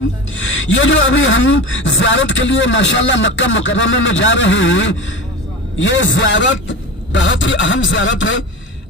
یہ جو ابھی ہم زیارت کے لیے ماشاءاللہ مکہ مکرمہ میں جا رہے ہیں، یہ زیارت بہت ہی اہم زیارت ہے۔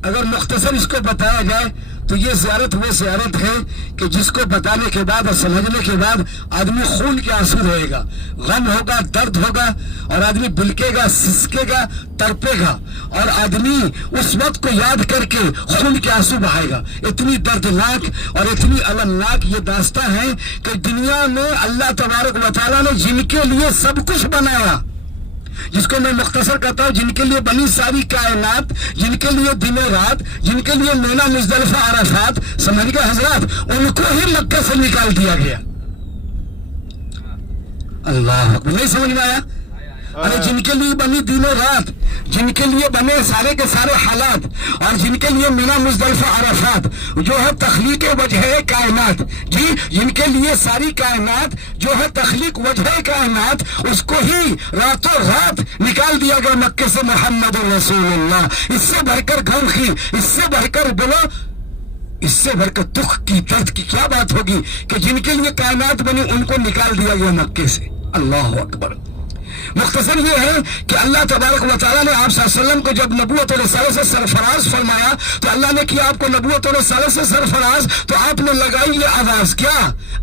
اگر مختصر اس کو بتایا جائے تو یہ زیارت وہ زیارت ہے کہ جس کو بتانے کے بعد اور سمجھنے کے بعد آدمی خون کے آنسو روئے گا، غم ہوگا، درد ہوگا، اور آدمی بلکے گا، سسکے گا، تڑپے گا، اور آدمی اس وقت کو یاد کر کے خون کے آنسو بہائے گا۔ اتنی دردناک اور اتنی المناک یہ داستان ہے کہ دنیا میں اللہ تبارک و تعالیٰ نے جن کے لیے سب کچھ بنایا، جس کو میں مختصر کہتا ہوں، جن کے لیے بنی ساری کائنات، جن کے لیے دن رات، جن کے لیے مینا مزدلفہ عرفات، سمجھ گئے حضرات، ان کو ہی مکہ سے نکال دیا گیا۔ اللہ اکبر، نہیں سمجھ میں آیا؟ ارے جن کے لیے بنی دن و رات، جن کے لیے بنے سارے کے سارے حالات، اور جن کے لیے مینا مزدلفہ عرفات جو ہے تخلیق وجہ کائنات، جی جن کے لیے ساری کائنات جو ہے تخلیق وجہ کائنات، اس کو ہی راتوں رات نکال دیا گیا مکے سے محمد رسول اللہ۔ اس سے بڑھ کر غم کی، اس سے بڑھ کر بولو، اس سے بڑھ کر دکھ کی، درد کی کیا بات ہوگی کہ جن کے لیے کائنات بنی ان کو نکال دیا گیا مکے سے۔ اللہ اکبر۔ مختصر یہ ہے کہ اللہ تبارک و تعالیٰ نے آپ صلی اللہ علیہ وسلم کو جب نبوت و رسالت سے سرفراز فرمایا تو اللہ نے کیا آپ کو نبوت و رسالت سے سرفراز، تو آپ نے لگائی یہ آواز، کیا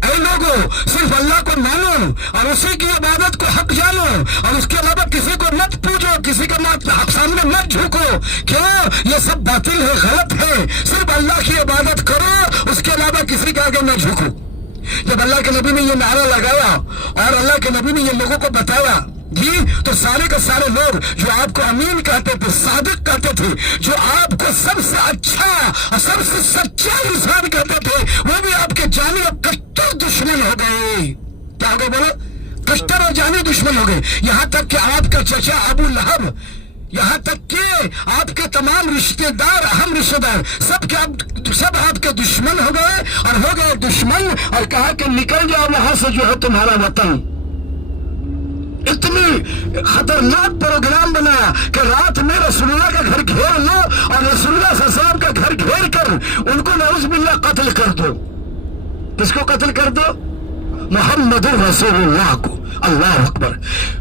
اے لوگوں صرف اللہ کو مانو اور اسی کی عبادت کو حق جانو، اور اس کے علاوہ کسی کو مت پوجو، کسی کے حق سامنے مت جھکو، کیوں یہ سب باطل ہے، غلط ہے، صرف اللہ کی عبادت کرو، اس کے علاوہ کسی کے آگے نہ جھکو۔ جب اللہ کے نبی نے یہ نعرہ لگایا اور اللہ کے نبی نے یہ لوگوں کو بتایا، جی تو سارے کے سارے لوگ جو آپ کو امین کہتے تھے، صادق کہتے تھے، جو آپ کو سب سے اچھا اور سب سے سچا انسان کہتے تھے، وہ بھی آپ کے جانی اور کٹر دشمن ہو گئے۔ کیا ہو گئے بولو؟ کٹر اور جانی دشمن ہو گئے۔ یہاں تک کہ آپ کا چچا ابو لہب، یہاں تک کہ آپ کے تمام رشتے دار، اہم رشتے دار، سب آپ کے دشمن ہو گئے، اور ہو گئے دشمن، اور کہا کہ نکل جاؤ وہاں سے جو ہے تمہارا وطن۔ اتنی خطرناک پروگرام بنایا کہ رات میں رسول اللہ کا گھر گھیر لو، اور رسول اللہ صلی اللہ علیہ وسلم کا گھر گھیر کر ان کو نعوذ باللہ قتل کر دو۔ کس کو قتل کر دو؟ محمد رسول اللہ کو۔ اللہ اکبر۔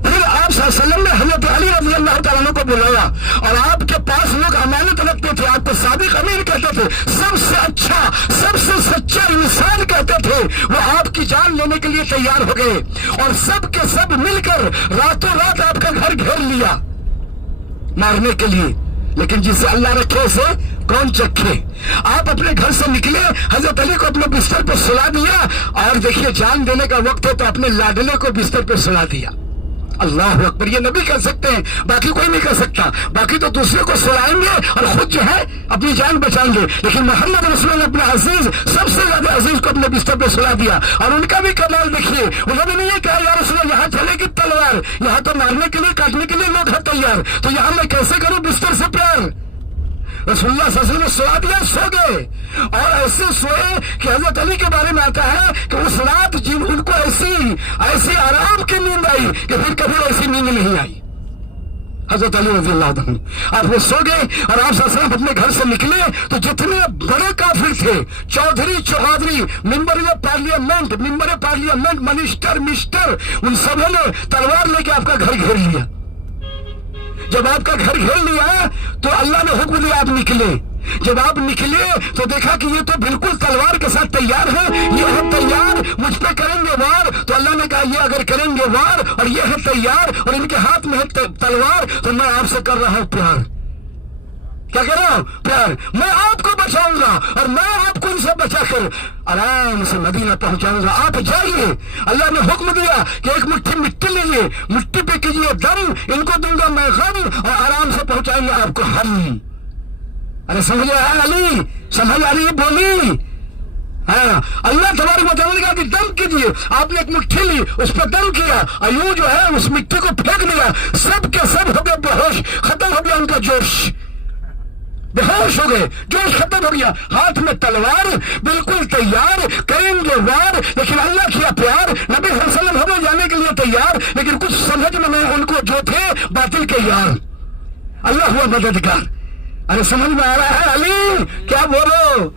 پھر آپ صلی اللہ علیہ وسلم نے حضرت علی رضی اللہ تعالیٰ عنہ کو بلایا، اور آپ کے پاس لوگ امانت رکھتے تھے، آپ کو صادق امین کہتے تھے، سب سے اچھا سب سے سچا انسان کہتے تھے، وہ آپ کی جان لینے کے لیے تیار ہو گئے، اور سب کے سب مل کر راتوں رات آپ کا گھر گھیر لیا مارنے کے لیے۔ لیکن جسے اللہ رکھے اسے کون چکھے؟ آپ اپنے گھر سے نکلے، حضرت علی کو اپنے بستر پہ سلا دیا، اور دیکھیے جان دینے کا وقت ہے تو اپنے لاڈلے کو بستر پہ سلا دیا۔ اللہ اکبر۔ یہ نبی کر سکتے ہیں، باقی کوئی نہیں کر سکتا، باقی تو دوسرے کو سلائیں گے اور خود جو ہے اپنی جان بچائیں گے، لیکن محمد رسول اللہ اپنے عزیز، سب سے زیادہ عزیز کو اپنے بستر پہ سلا دیا۔ اور ان کا بھی کمال دیکھیے، انہوں نے نہیں یہ کہا یا رسول اللہ یہاں چلے گی تلوار، یہاں تو مارنے کے لیے، کاٹنے کے لیے لوگ ہیں تیار، تو یہاں میں کیسے کروں بستر سے پیار؟ رسول اللہ صلی اللہ علیہ وسلم نے سلا دیا، سو گئے، اور ایسے سوئے کہ حضرت علی کے بارے میں آتا ہے کہ اس رات ان کو ایسی آرام کی نیند آئی کہ پھر کبھی ایسی نیند نہیں آئی۔ حضرت علی رضی اللہ عنہ آپ وہ سو گئے، اور آپ صلی اللہ علیہ وسلم اپنے گھر سے نکلے تو جتنے بڑے کافر تھے، Chaudhary Chaudhry, member parliament, minister, ان سبوں نے تلوار لے کے آپ کا گھر گھیر لیا۔ جب آپ کا گھر گھیر لیا تو اللہ نے حکم دیا آپ نکلے۔ جب آپ نکلے تو دیکھا کہ یہ تو بالکل تلوار کے ساتھ تیار ہے، یہ ہے تیار، مجھ پہ کریں گے وار، تو اللہ نے کہا یہ اگر کریں گے وار اور یہ ہے تیار اور ان کے ہاتھ میں ہے تلوار، تو میں آپ سے کر رہا ہوں پیار۔ کیا کر رہا ہوں؟ پیار۔ میں آپ کو بچاؤں گا، اور میں آپ کو ان سے بچا کر آرام سے مدینہ پہنچاؤں گا۔ آپ جائیے، اللہ نے حکم دیا کہ ایک مٹھی مٹی لیجیے، مٹی پہ کیجیے دم، ان کو دوں گا میں غم، اور آرام سے پہنچائیں گے آپ کو ہم۔ ارے سمجھ رہا ہے علی؟ سمجھ آ رہی ہے بولی؟ ہاں، اللہ تبارک و تعالیٰ نے کہا کہ دم کیجیے، آپ نے ایک مٹھی لی، اس پہ دم کیا، ایوں جو ہے اس مٹی کو پھینک دیا، سب کے سب ہو گئے بے ہوش، ختم ہو گیا ان کا جوش، بے ہوش ہو گئے، جوش ختم ہو گیا، ہاتھ میں تلوار، بالکل تیار، کریں گے وار، لیکن اللہ کیا پیار، نبی صلی اللہ علیہ وسلم ہمیں جانے کے لیے تیار، لیکن کچھ سمجھ میں نہیں، ان کو جو تھے باطل کے یار، اللہ ہوا مددگار۔ ارے سمجھ میں آ رہا ہے علی؟ کیا بولو؟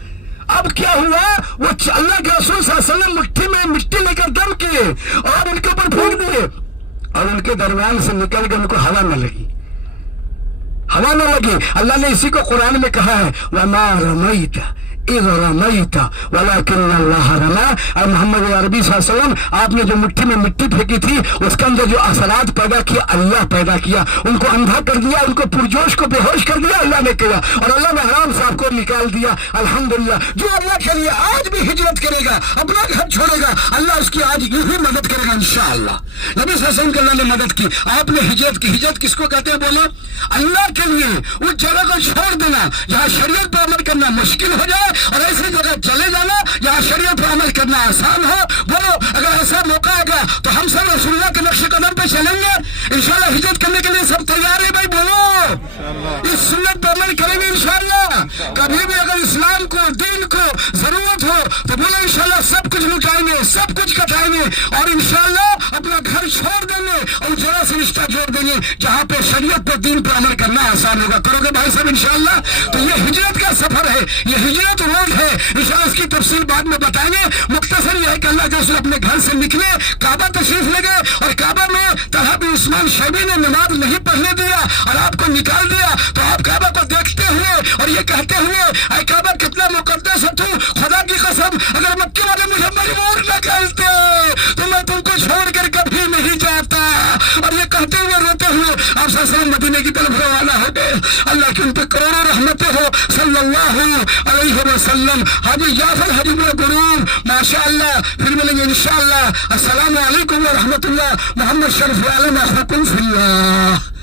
اب کیا ہوا؟ وہ اللہ کے رسول صلی اللہ علیہ وسلم مٹھی میں مٹی لے کر دم کے اور ان کے اوپر پھینک دیے اور ان کے درمیان سے نکل کے ان کو ہوا نہ لگی، ہوا نہ لگی۔ اللہ نے اسی کو قرآن میں کہا ہے وَمَا رَمَيْتَ اِذْ رَمَيْتَ وَلَكِنَّ اللَّهَ رَمَى۔ اے محمد عربی صلی اللہ علیہ وسلم، آپ نے جو مٹھی میں مٹی پھینکی تھی اس کے اندر جو اثرات پیدا کیا اللہ پیدا کیا، ان کو اندھا کر دیا، ان کو پرجوش کو بے ہوش کر دیا اللہ نے کیا، اور اللہ نے حرام صاحب کو نکال دیا۔ الحمدللہ جو اللہ کے لیے آج بھی ہجرت کرے گا، اپنا گھر چھوڑے گا، اللہ اس کی آج یہی مدد کرے گا انشاءاللہ۔ نبی صلی اللہ علیہ وسلم کے اللہ نے مدد کی، آپ نے ہجرت کی۔ ہجرت کس کو کہتے ہیں بولو؟ اللہ کے لیے اس جگہ کو چھوڑ دینا جہاں شریعت پر عمل کرنا مشکل ہو جائے اور ایسی جگہ چلے جانا جہاں شریعت پر عمل کرنا آسان ہو۔ بولو اگر ایسا موقع آئے تو ہم سب رسول اللہ کے نقش قدم پہ چلیں گے انشاءاللہ۔ ہجرت کرنے کے لیے سب تیار ہے بھائی؟ بولو اس سنت پر عمل کریں گے انشاءاللہ۔ کبھی بھی اگر اسلام کو دین کو ضرورت ہو تو بولو انشاءاللہ سب کچھ لٹائیں گے، سب کچھ کٹائیں گے اور انشاءاللہ اپنا گھر چھوڑ دیں گے اور جگہ سے رشتہ جوڑ دیں گے جہاں پہ شریعت پہ دین پہ عمل کرنا آسان ہوگا۔ کرو گے بھائی صاحب انشاءاللہ؟ تو یہ ہجرت کا سفر ہے، یہ ہجرت روڈ ہے انشاءاللہ۔ اس کی تفصیل بعد میں بتائیں گے۔ مختصر یہ ہے کہ اللہ کے رسول اپنے گھر سے نکلے، کعبہ تشریف لے گئے اور کعبہ میں طلحہ بن عثمان شیبی نے نماز نہیں پڑھنے دیا اور آپ کو نکال دیا، تو آپ کعبہ کو دیکھتے ہوئے اور یہ کہتے ہوئے اے کعبہ کتنا مقدس ہے تو، خدا کی قسم اگر مکے والے مجھے مجبور نہ کرتے تو میں تم کو چھوڑ کر کبھی نہیں جاتا، اور یہ کہتے ہوئے روتے ہوئے آپ صلی اللہ علیہ وسلم مدینے کی طرف روانہ ہو گئے۔ اللہ کی ان پہ کروڑوں رحمتیں ہو صلی اللہ علیہ وسلم۔ حاجی جعفر حبیب الغرور ماشاءاللہ، پھر ملیں گے انشاءاللہ۔ السلام علیکم ورحمۃ اللہ۔ محمد شرف عالم اخوکم فی اللہ۔